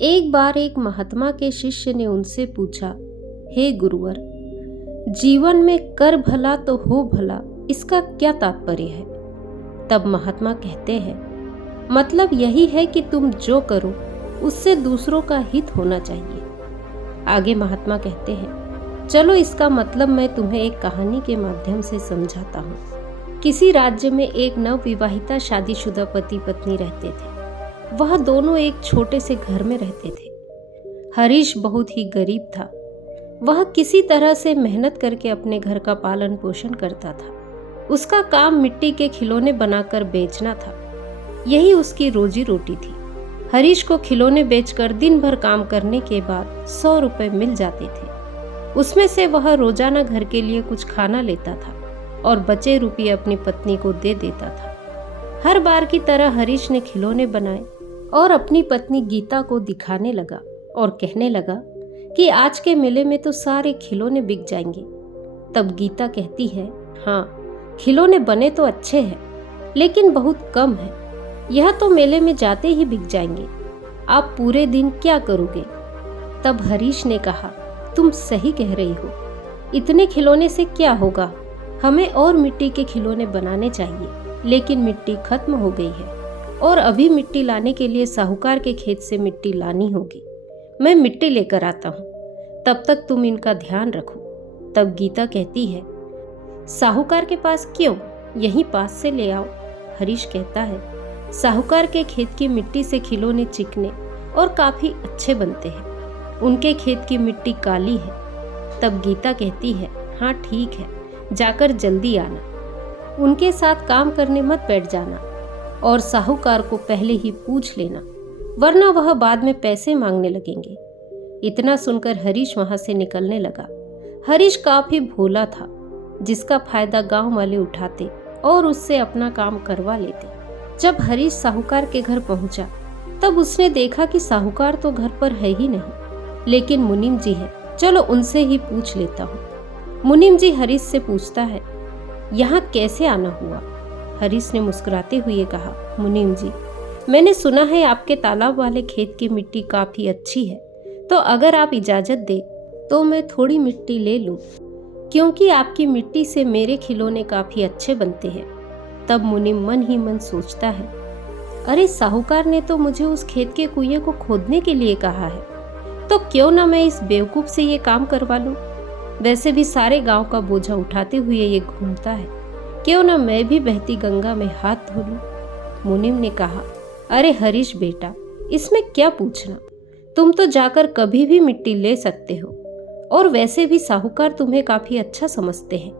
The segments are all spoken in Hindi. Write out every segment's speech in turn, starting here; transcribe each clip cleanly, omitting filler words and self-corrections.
एक बार एक महात्मा के शिष्य ने उनसे पूछा, हे गुरुवर, जीवन में कर भला तो हो भला, इसका क्या तात्पर्य है? तब महात्मा कहते हैं, मतलब यही है कि तुम जो करो उससे दूसरों का हित होना चाहिए। आगे महात्मा कहते हैं, चलो इसका मतलब मैं तुम्हें एक कहानी के माध्यम से समझाता हूँ। किसी राज्य में एक नवविवाहिता शादीशुदा पति पत्नी रहते थे। वह दोनों एक छोटे से घर में रहते थे। हरीश बहुत ही गरीब था। वह किसी तरह से मेहनत करके अपने घर का पालन पोषण करता था। उसका काम मिट्टी के खिलौने बनाकर बेचना था। यही उसकी रोजी रोटी थी। हरीश को खिलौने बेचकर दिन भर काम करने के बाद 100 रुपए मिल जाते थे। उसमें से वह रोजाना घर के लिए कुछ खाना लेता था और बचे रुपये अपनी पत्नी को दे देता था। हर बार की तरह हरीश ने खिलौने बनाए और अपनी पत्नी गीता को दिखाने लगा और कहने लगा कि आज के मेले में तो सारे खिलौने बिक जाएंगे। तब गीता कहती है, हाँ, खिलौने बने तो अच्छे हैं, लेकिन बहुत कम है। यह तो मेले में जाते ही बिक जाएंगे। आप पूरे दिन क्या करोगे? तब हरीश ने कहा, तुम सही कह रही हो। इतने खिलौने से क्या होगा? हमें और मिट्टी के खिलौने बनाने चाहिए, लेकिन मिट्टी खत्म हो गई है और अभी मिट्टी लाने के लिए साहूकार के खेत से मिट्टी लानी होगी। मैं मिट्टी लेकर आता हूँ, तब तक तुम इनका ध्यान रखो। तब गीता कहती है, साहूकार के पास क्यों? यहीं पास से ले आओ। हरीश कहता है, साहूकार के खेत की मिट्टी से खिलौने चिकने और काफी अच्छे बनते हैं। उनके खेत की मिट्टी काली है। तब गीता कहती है, हाँ ठीक है, जाकर जल्दी आना। उनके साथ काम करने मत बैठ जाना और साहूकार को पहले ही पूछ लेना, वरना वह बाद में पैसे मांगने लगेंगे। इतना सुनकर हरीश वहां से निकलने लगा। हरीश काफी भोला था, जिसका फायदा गांव वाले उठाते और उससे अपना काम करवा लेते। जब हरीश साहूकार के घर पहुंचा, तब उसने देखा कि साहूकार तो घर पर है ही नहीं, लेकिन मुनीम जी है। चलो उनसे ही पूछ लेता हूँ। मुनीम जी हरीश से पूछता है, यहाँ कैसे आना हुआ? हरीश ने मुस्कुराते हुए कहा, मुनीम जी, मैंने सुना है आपके तालाब वाले खेत की मिट्टी काफी अच्छी है, तो अगर आप इजाजत दे तो मैं थोड़ी मिट्टी ले लूं, क्योंकि आपकी मिट्टी से मेरे खिलौने काफी अच्छे बनते हैं। तब मुनीम मन ही मन सोचता है, अरे साहूकार ने तो मुझे उस खेत के कुएं को खोदने के लिए कहा है, तो क्यों ना मैं इस बेवकूफ से ये काम करवा लूं। वैसे भी सारे गांव का बोझा उठाते हुए ये घूमता है, क्यों ना मैं भी बहती गंगा में हाथ धो लूं। मुनीम ने कहा, अरे हरीश बेटा, इसमें क्या पूछना, तुम तो जाकर कभी भी मिट्टी ले सकते हो, और वैसे भी साहूकार तुम्हें काफी अच्छा समझते हैं।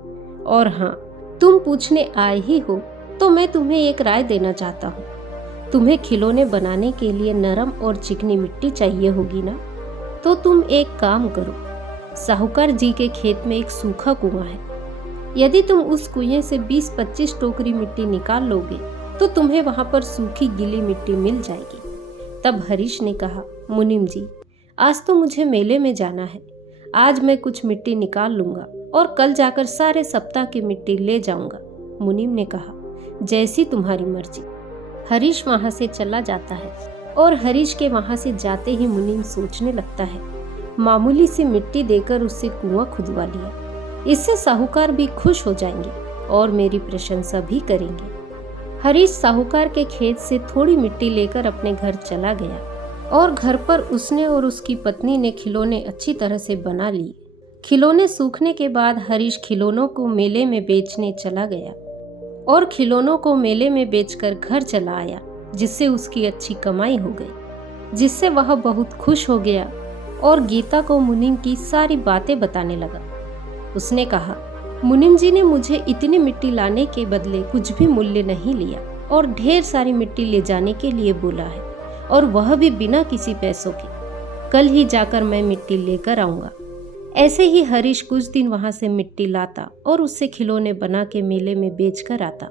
और हाँ, तुम पूछने आए ही हो तो मैं तुम्हें एक राय देना चाहता हूँ। तुम्हें खिलौने बनाने के लिए नरम और चिकनी मिट्टी चाहिए होगी ना, तो तुम एक काम करो, साहूकार जी के खेत में एक सूखा कुआं है। यदि तुम उस कुएं से 20-25 टोकरी मिट्टी निकाल लोगे तो तुम्हें वहां पर सूखी गीली मिट्टी मिल जाएगी। तब हरीश ने कहा, मुनीम जी, आज तो मुझे मेले में जाना है। आज मैं कुछ मिट्टी निकाल लूंगा और कल जाकर सारे सप्ताह की मिट्टी ले जाऊंगा। मुनीम ने कहा, जैसी तुम्हारी मर्जी। हरीश वहां से चला जाता है और हरीश के वहां से जाते ही मुनीम सोचने लगता है, मामूली सी मिट्टी देकर उससे कुआं खुदवा लिया, इससे साहूकार भी खुश हो जाएंगे और मेरी प्रशंसा भी करेंगे। हरीश साहूकार के खेत से थोड़ी मिट्टी लेकर अपने घर चला गया और घर पर उसने और उसकी पत्नी ने खिलौने अच्छी तरह से बना लिए। खिलौने सूखने के बाद हरीश खिलौनों को मेले में बेचने चला गया और खिलौनों को मेले में बेचकर घर चला आया, जिससे उसकी अच्छी कमाई हो गई, जिससे वह बहुत खुश हो गया और गीता को मुनीम की सारी बातें बताने लगा। उसने कहा, मुनीम जी ने मुझे इतनी मिट्टी लाने के बदले कुछ भी मूल्य नहीं लिया और ढेर सारी मिट्टी ले जाने के लिए बोला है, और वह भी बिना किसी पैसों के। कल ही जाकर मैं मिट्टी लेकर आऊंगा। ऐसे ही हरीश कुछ दिन वहां से मिट्टी लाता और उससे खिलौने बना के मेले में बेच कर आता।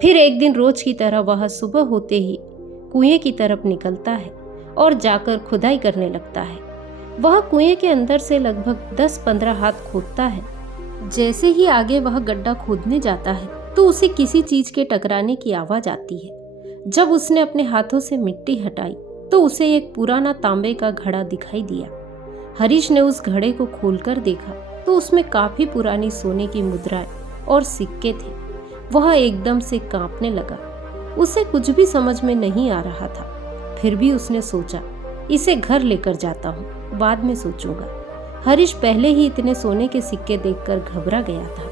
फिर एक दिन रोज की तरह वह सुबह होते ही कुएं की तरफ निकलता है और जाकर खुदाई करने लगता है। वह कुएं के अंदर से लगभग 10-15 हाथ खोदता है। जैसे ही आगे वह गड्ढा खोदने जाता है तो उसे किसी चीज के टकराने की आवाज आती है। जब उसने अपने हाथों से मिट्टी हटाई तो उसे एक पुराना तांबे का घड़ा दिखाई दिया। हरीश ने उस घड़े को खोलकर देखा तो उसमें काफी पुरानी सोने की मुद्राएं और सिक्के थे। वह एकदम से कांपने लगा। उसे कुछ भी समझ में नहीं आ रहा था। फिर भी उसने सोचा, इसे घर लेकर जाता हूँ, बाद में सोचूंगा। हरीश पहले ही इतने सोने के सिक्के देखकर घबरा गया था,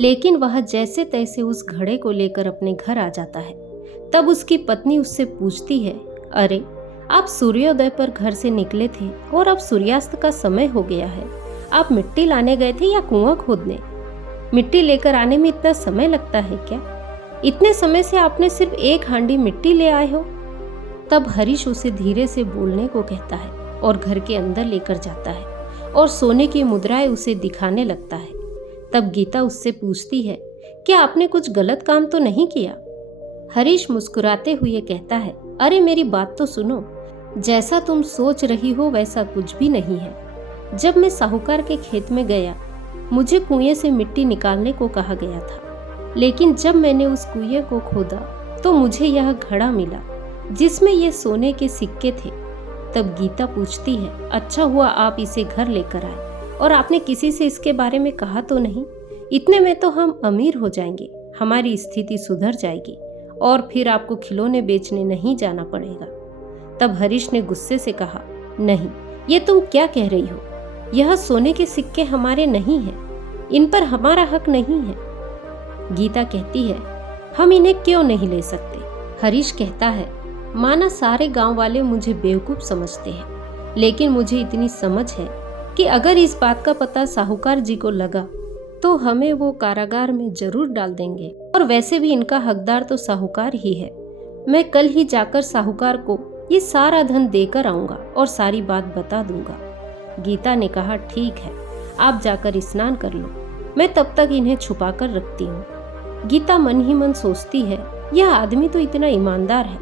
लेकिन वह जैसे तैसे उस घड़े को लेकर अपने घर आ जाता है। तब उसकी पत्नी उससे पूछती है, अरे आप सूर्योदय पर घर से निकले थे और अब सूर्यास्त का समय हो गया है। आप मिट्टी लाने गए थे या कुआं खोदने? मिट्टी लेकर आने में इतना समय लगता है क्या? इतने समय से आपने सिर्फ एक हांडी मिट्टी ले आए हो। तब हरीश उसे धीरे से बोलने को कहता है और घर के अंदर लेकर जाता है और सोने की मुद्राएं उसे दिखाने लगता है। तब गीता उससे पूछती है, क्या आपने कुछ गलत काम तो नहीं किया? हरीश मुस्कुराते हुए कहता है, अरे मेरी बात तो सुनो। जैसा तुम सोच रही हो वैसा कुछ भी नहीं है। जब मैं साहूकार के खेत में गया, मुझे कुएं से मिट्टी निकालने को कहा गया था, लेकिन जब मैंने उस कुएं को खोदा तो मुझे यह घड़ा मिला जिसमें ये सोने के सिक्के थे। तब गीता पूछती है, अच्छा हुआ आप इसे घर लेकर आए और आपने किसी से इसके बारे में कहा तो नहीं? इतने में तो हम अमीर हो जाएंगे, हमारी स्थिति सुधर जाएगी और फिर आपको खिलौने बेचने नहीं जाना पड़ेगा। तब हरीश ने गुस्से से कहा, नहीं, ये तुम क्या कह रही हो? यह सोने के सिक्के हमारे नहीं हैं, इन पर हमारा हक नहीं है। गीता कहती है, हम इन्हें क्यों नहीं ले सकते? हरीश कहता है, माना सारे गांव वाले मुझे बेवकूफ समझते हैं, लेकिन मुझे इतनी समझ है कि अगर इस बात का पता साहूकार जी को लगा तो हमें वो कारागार में जरूर डाल देंगे, और वैसे भी इनका हकदार तो साहूकार ही है। मैं कल ही जाकर साहूकार को ये सारा धन देकर आऊंगा और सारी बात बता दूंगा। गीता ने कहा, ठीक है, आप जाकर स्नान कर लो, मैं तब तक इन्हें छुपा कर रखती हूँ। गीता मन ही मन सोचती है, यह आदमी तो इतना ईमानदार है,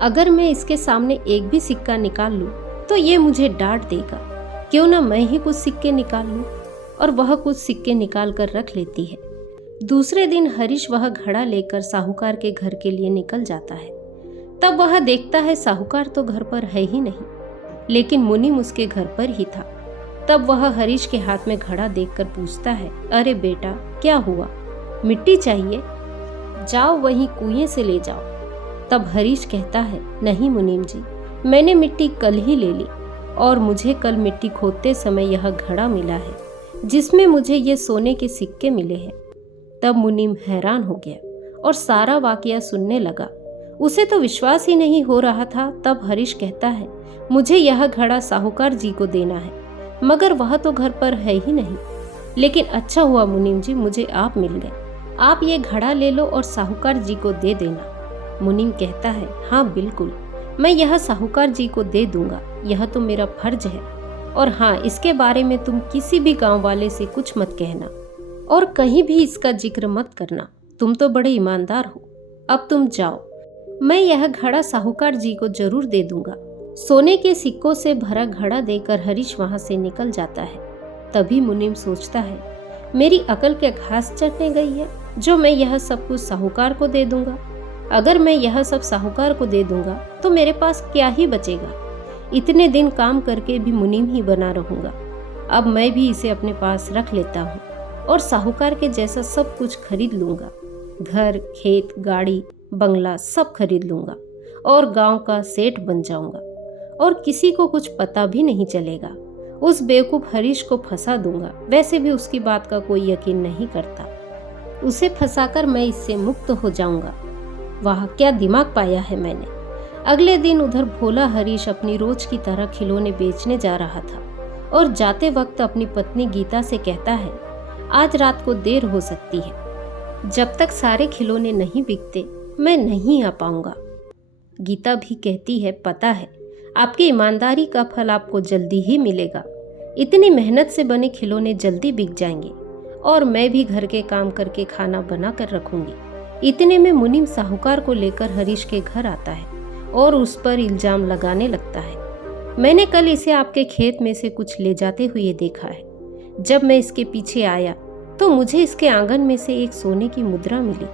अगर मैं इसके सामने एक भी सिक्का निकाल लूं तो ये मुझे डांट देगा। क्यों ना मैं ही कुछ सिक्के निकाल लूं? और वह कुछ सिक्के निकाल कर रख लेती है। दूसरे दिन हरीश वह घड़ा लेकर साहूकार के घर के लिए निकल जाता है। तब वह देखता है साहूकार तो घर पर है ही नहीं, लेकिन मुनीम उसके घर पर ही था। तब वह हरीश के हाथ में घड़ा देखकर पूछता है, अरे बेटा, क्या हुआ? मिट्टी चाहिए? जाओ वहीं कुएं से ले जाओ। तब हरीश कहता है, नहीं मुनीम जी, मैंने मिट्टी कल ही ले ली और मुझे कल मिट्टी खोदते समय यह घड़ा मिला है जिसमें मुझे ये सोने के सिक्के मिले हैं। तब मुनीम हैरान हो गया और सारा वाकया सुनने लगा। उसे तो विश्वास ही नहीं हो रहा था। तब हरीश कहता है, मुझे यह घड़ा साहूकार जी को देना है, मगर वह तो घर पर है ही नहीं। लेकिन अच्छा हुआ मुनीम जी, मुझे आप मिल गए। आप ये घड़ा ले लो और साहूकार जी को दे देना। मुनीम कहता है, हाँ बिल्कुल, मैं यह साहूकार जी को दे दूंगा, यह तो मेरा फर्ज है। और हाँ, इसके बारे में तुम किसी भी गांव वाले से कुछ मत कहना और कहीं भी इसका जिक्र मत करना। तुम तो बड़े ईमानदार हो। अब तुम जाओ, मैं यह घड़ा साहूकार जी को जरूर दे दूंगा। सोने के सिक्कों से भरा घड़ा देकर हरीश वहां से निकल जाता है। तभी मुनीम सोचता है, मेरी अकल क्या घास चटने गई है जो मैं यह सब कुछ साहूकार को दे दूंगा। अगर मैं यह सब साहूकार को दे दूंगा तो मेरे पास क्या ही बचेगा। इतने दिन काम करके भी मुनीम ही बना रहूंगा। अब मैं भी इसे अपने पास रख लेता हूँ और साहूकार के जैसा सब कुछ खरीद लूंगा। घर, खेत, गाड़ी, बंगला सब खरीद लूंगा और गांव का सेठ बन जाऊंगा और किसी को कुछ पता भी नहीं चलेगा। उस बेवकूफ हरीश को फंसा दूंगा। वैसे भी उसकी बात का कोई यकीन नहीं करता। उसे फंसाकर मैं इससे मुक्त हो जाऊंगा। वाह, क्या दिमाग पाया है मैंने। अगले दिन उधर भोला हरीश अपनी रोज की तरह खिलौने बेचने जा रहा था और जाते वक्त अपनी पत्नी गीता से कहता है, आज रात को देर हो सकती है। जब तक सारे खिलौने नहीं बिकते मैं नहीं आ पाऊंगा। गीता भी कहती है, पता है, आपकी ईमानदारी का फल आपको जल्दी ही मिलेगा। इतनी मेहनत से बने खिलौने जल्दी बिक जाएंगे और मैं भी घर के काम करके खाना बना कर रखूंगी। इतने में मुनीम साहूकार को लेकर हरीश के घर आता है और उस पर इल्जाम लगाने लगता है, मैंने कल इसे आपके खेत में से कुछ ले जाते हुए देखा है। जब मैं इसके पीछे आया तो मुझे इसके आंगन में से एक सोने की मुद्रा मिली।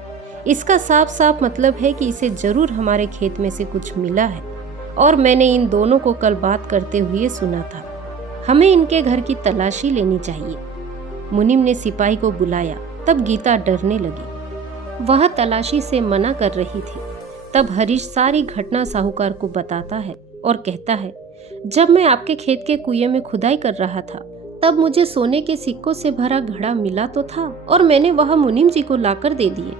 इसका साफ साफ मतलब है कि इसे जरूर हमारे खेत में से कुछ मिला है और मैंने इन दोनों को कल बात करते हुए सुना था। हमें इनके घर की तलाशी लेनी चाहिए। मुनीम ने सिपाही को बुलाया। तब गीता डरने लगी। वह तलाशी से मना कर रही थी। तब हरीश सारी घटना साहूकार को बताता है और कहता है, जब मैं आपके खेत के कुएं में खुदाई कर रहा था तब मुझे सोने के सिक्कों से भरा घड़ा मिला तो था और मैंने वह मुनीम जी को लाकर दे दिए।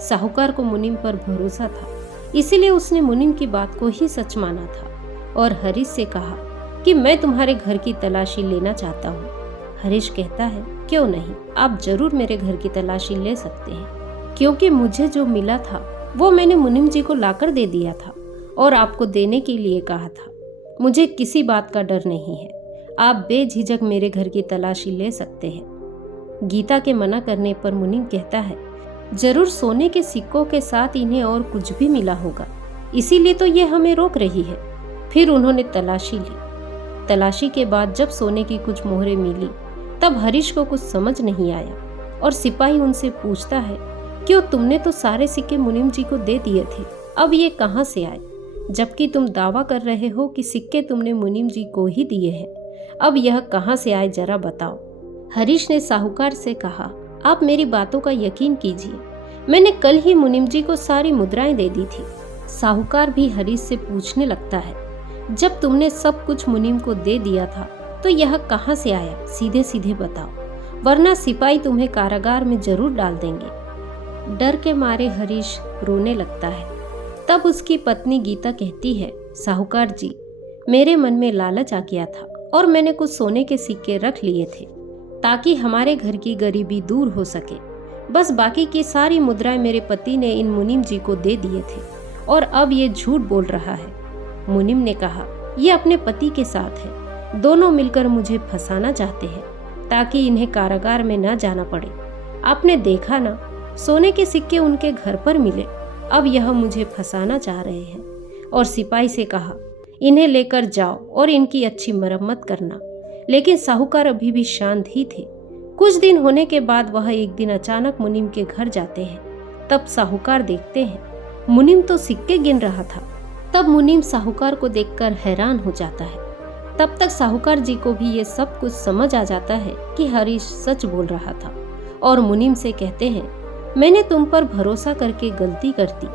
साहूकार को मुनीम पर भरोसा था, इसीलिए उसने मुनीम की बात को ही सच माना था और हरीश से कहा कि मैं तुम्हारे घर की तलाशी लेना चाहता हूँ। हरीश कहता है, क्यों नहीं, आप जरूर मेरे घर की तलाशी ले सकते हैं, क्योंकि मुझे जो मिला था वो मैंने मुनीम जी को लाकर दे दिया था और आपको देने के लिए कहा था। मुझे किसी बात का डर नहीं है, आप बेझिझक मेरे घर की तलाशी ले सकते हैं। गीता के मना करने पर मुनीम कहता है, जरूर सोने के सिक्कों के साथ इन्हें और कुछ भी मिला होगा, इसीलिए तो ये हमें रोक रही है। फिर उन्होंने तलाशी ली। तलाशी के बाद जब सोने की कुछ मोहरें मिली तब हरीश को कुछ समझ नहीं आया और सिपाही उनसे पूछता है, क्यों तुमने तो सारे सिक्के मुनीम जी को दे दिए थे, अब ये कहाँ से आए, जबकि तुम दावा कर रहे हो कि सिक्के तुमने मुनीम जी को ही दिए हैं। अब यह कहाँ से आए जरा बताओ। हरीश ने साहूकार से कहा, आप मेरी बातों का यकीन कीजिए, मैंने कल ही मुनीम जी को सारी मुद्राएं दे दी थी। साहूकार भी हरीश से पूछने लगता है, जब तुमने सब कुछ मुनीम को दे दिया था तो यह कहाँ से आया, सीधे सीधे बताओ, वरना सिपाही तुम्हें कारागार में जरूर डाल देंगे। डर के मारे हरीश रोने लगता है। तब उसकी पत्नी गीता कहती है, साहूकार जी, मेरे मन में लालच आ गया था और मैंने कुछ सोने के सिक्के रख लिए थे ताकि हमारे घर की गरीबी दूर हो सके। बस बाकी की सारी मुद्राएं मेरे पति ने इन मुनीम जी को दे दिए थे और अब ये झूठ बोल रहा है। मुनीम ने कहा, ये अपने पति के साथ है, दोनों मिलकर मुझे फंसाना चाहते हैं ताकि इन्हें कारागार में न जाना पड़े। आपने देखा ना, सोने के सिक्के उनके घर पर मिले, अब यह मुझे फंसाना चाह रहे हैं। और सिपाही से कहा, इन्हें लेकर जाओ और इनकी अच्छी मरम्मत करना। लेकिन साहूकार अभी भी शांत ही थे। कुछ दिन होने के बाद वह एक दिन अचानक मुनीम के घर जाते हैं। तब साहूकार देखते हैं मुनीम तो सिक्के गिन रहा था। तब मुनीम साहूकार को देखकर हैरान हो जाता है। तब तक साहूकार जी को भी ये सब कुछ समझ आ जाता है कि हरीश सच बोल रहा था और मुनीम से कहते हैं, मैंने तुम पर भरोसा करके गलती कर दी,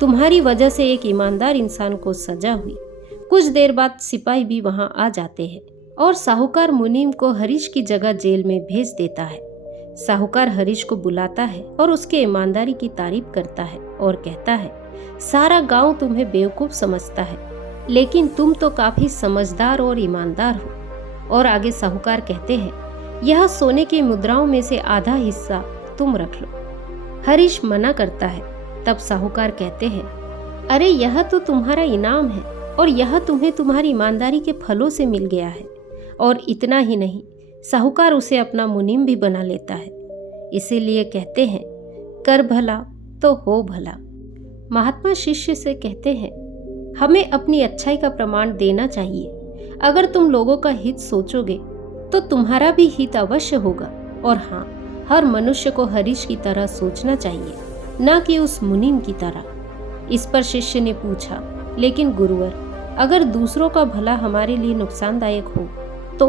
तुम्हारी वजह से एक ईमानदार इंसान को सजा हुई। कुछ देर बाद सिपाही भी वहां आ जाते हैं और साहूकार मुनीम को हरीश की जगह जेल में भेज देता है। साहूकार हरीश को बुलाता है और उसके ईमानदारी की तारीफ करता है और कहता है, सारा गांव तुम्हें बेवकूफ समझता है, लेकिन तुम तो काफी समझदार और ईमानदार हो। और आगे साहूकार कहते हैं, यह सोने की मुद्राओं में से आधा हिस्सा तुम रख लो। हरीश मना करता है। तब साहूकार कहते हैं, अरे यह तो तुम्हारा इनाम है और यह तुम्हें तुम्हारी ईमानदारी के फलों से मिल गया है। और इतना ही नहीं, साहूकार उसे अपना मुनीम भी बना लेता है। इसीलिए कहते हैं, कर भला तो हो भला। महात्मा शिष्य से कहते हैं, हमें अपनी अच्छाई का प्रमाण देना चाहिए। अगर तुम लोगों का हित सोचोगे तो तुम्हारा भी हित अवश्य होगा। और हाँ, हर मनुष्य को हरीश की तरह सोचना चाहिए, न कि उस मुनीम की तरह। इस पर शिष्य ने पूछा, लेकिन गुरुवर, अगर दूसरों का भला हमारे लिए नुकसानदायक हो तो?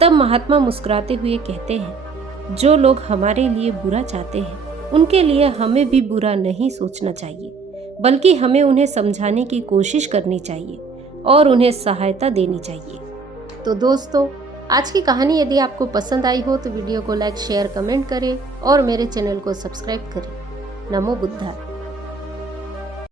तब महात्मा मुस्कुराते हुए कहते हैं, जो लोग हमारे लिए बुरा चाहते हैं उनके लिए हमें भी बुरा नहीं सोचना चाहिए, बल्कि हमें उन्हें समझाने की कोशिश करनी चाहिए और उन्हें सहायता देनी चाहिए। तो दोस्तों, आज की कहानी यदि आपको पसंद आई हो तो वीडियो को लाइक, शेयर, कमेंट करें और मेरे चैनल को सब्सक्राइब करें। नमो बुद्धाय।